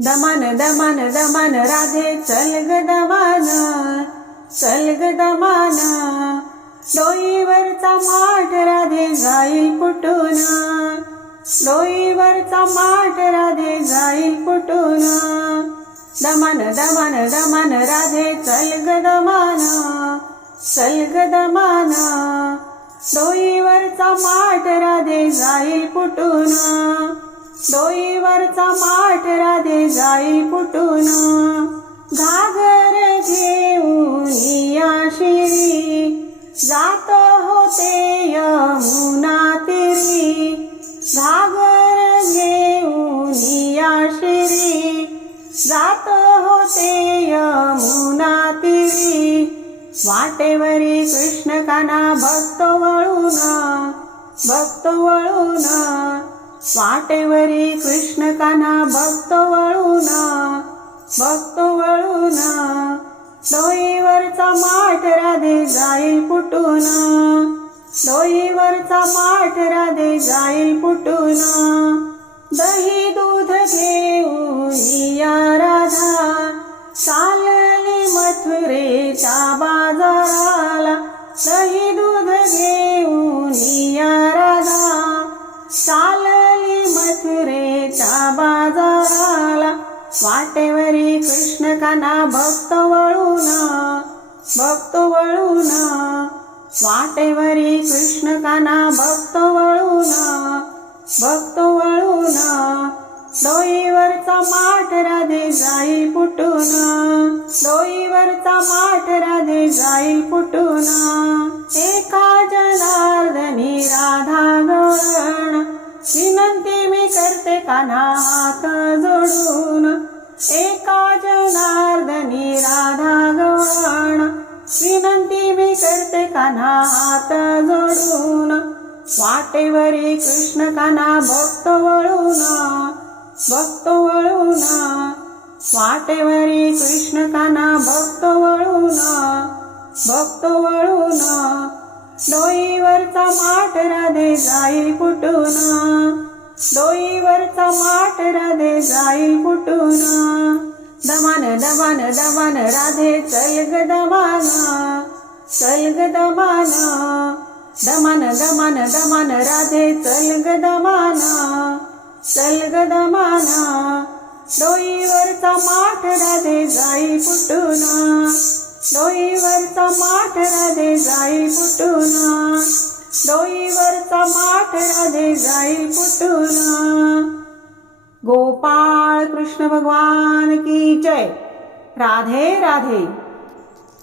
दमान दमान दमान राधे चल ग दमान चल ग दमान. डोईवरचा माठ राधे जाईल कुठून? डोईवरचा माठ राधे जाईल कुठून? दमान दमान दमान राधे चल ग दमान चल ग दमान. डोईवरचा माठ राधे जाईल कुठून? डोईवरचा पाठरा दे जाई फुटून घागर घेऊन या शिरी जात होते यमुना तिरी. घागर घेऊन या शिरी जात होते यमुना तिरी. वाटेवरी कृष्ण काना भक्त वळून भक्त वळून. वाटेवरी कृष्ण काना भक्त वळून भक्त वळून. डोईवरचा माठ राधे जाईल पुटून डोईवरचा माठ राधे जाईल पुटून दही दूध घेऊ वाटेवरी कृष्ण काना भक्त वळून भक्त वळून. वाटेवरी कृष्ण काना भक्त वळून भक्त वळून. डोईवरचा माठ राधे जाईल कुठून डोईवरचा माठ राधे जाईल कुठून एका जनार्दनी राधा गण विनंती मी करते कान्हा. मी काना हात जोडून. वाटेवरी कृष्ण काना भक्त वळून भक्त वळून. वाटेवरी कृष्ण काना भक्त वळून भक्त वळून. डोईवरचा माठ राधे जाईल कुठून? डोईवरचा माठ राधे जाईल कुठून? दमान दमान दमान राधे चल ग दमान दमाना दमान दमान दमान राधे चल ग दमाना चल ग दमाना. डोईवरचा माठ राधे जाई पुटुना डोईवरचा माठ राधे जाई पुटुना डोईवरचा माठ राधे जाई पुटुना गोपाळ कृष्ण भगवान की जय. राधे राधे.